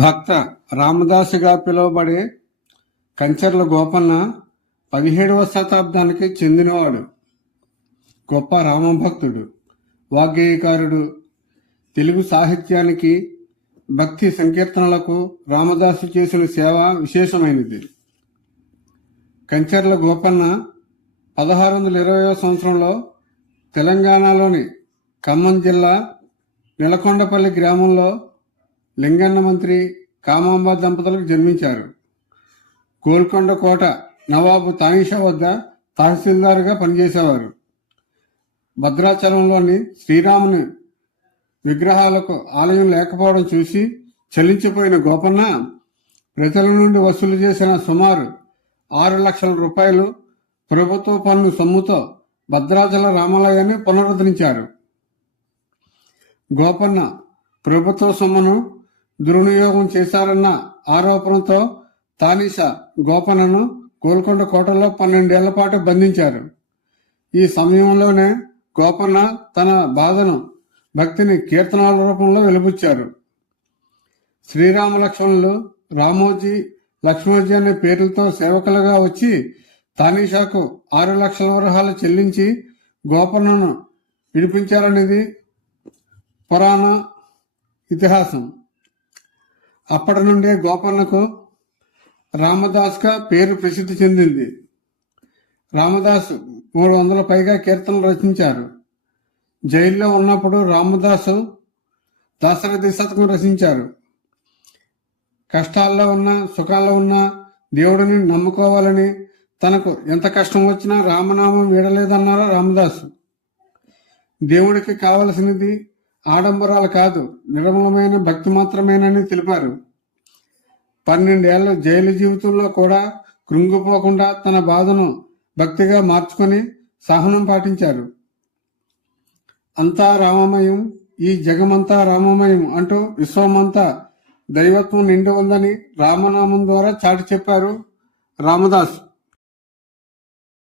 భక్త రామదాసుగా పిలువబడే కంచర్ల గోపన్న 17వ శతాబ్దానికి చెందినవాడు. గొప్ప రామభక్తుడు, వాగ్గేయకారుడు. తెలుగు సాహిత్యానికి, భక్తి సంకీర్తనలకు రామదాసు చేసిన సేవ విశేషమైనది. కంచర్ల గోపన్న 1620వ సంవత్సరంలో తెలంగాణలోని ఖమ్మం జిల్లా నెలకొండపల్లి గ్రామంలో లింగన్న మంత్రి కామాంబ దంపతులకు జన్మించారు. గోల్కొండ కోట నవాబు తానిషా వద్ద తహసీల్దారుగా పనిచేసేవారు. భద్రాచలంలోని శ్రీరాముని విగ్రహాలకు ఆలయం లేకపోవడం చూసి చలించిపోయిన గోపన్న ప్రజల నుండి వసూలు చేసిన సుమారు 6 లక్షల రూపాయలు ప్రభుత్వ పన్ను సొమ్ముతో భద్రాచల రామాలయాన్ని పునరుద్ధరించారు. గోపన్న ప్రభుత్వ సొమ్మును దుర్వినియోగం చేశారన్న ఆరోపణతో తానిషా గోపన్నను గోల్కొండ కోటలో 12 ఏళ్ల పాటు బంధించారు. ఈ సమయంలోనే గోపన్న తన బాధను, భక్తిని కీర్తనాల రూపంలో వెలిబుచ్చారు. శ్రీరామ లక్ష్మణులు, రామోజీ, లక్ష్మోజీ అనే పేర్లతో సేవకులుగా వచ్చి తానిషాకు 6 లక్షల వరహాలు చెల్లించి గోపన్నను విడిపించారనేది పురాణ ఇతిహాసం. అప్పటి నుండే గోపన్నకు రామదాస్గా పేరు ప్రసిద్ధి చెందింది. రామదాసు 300 పైగా కీర్తనలు రచించారు. జైల్లో ఉన్నప్పుడు రామదాసు దాశరథి శతకం రచించారు. కష్టాల్లో ఉన్నా, సుఖాల్లో ఉన్నా దేవుడిని నమ్ముకోవాలని, తనకు ఎంత కష్టం వచ్చినా రామనామం వీడలేదన్నారు రామదాసు. దేవుడికి కావలసినది ఆడంబరాలు కాదు, నిర్మలమైన భక్తి మాత్రమేనని తెలిపారు. 12 ఏళ్ల జైలు జీవితంలో కూడా కృంగిపోకుండా తన బాధను భక్తిగా మార్చుకొని సహనం పాటించారు. అంతా రామమయం, ఈ జగమంతా రామమయం అంటూ విశ్వమంతా దైవత్వం నిండి ఉందని రామనామం ద్వారా చాటి చెప్పారు రామదాసు.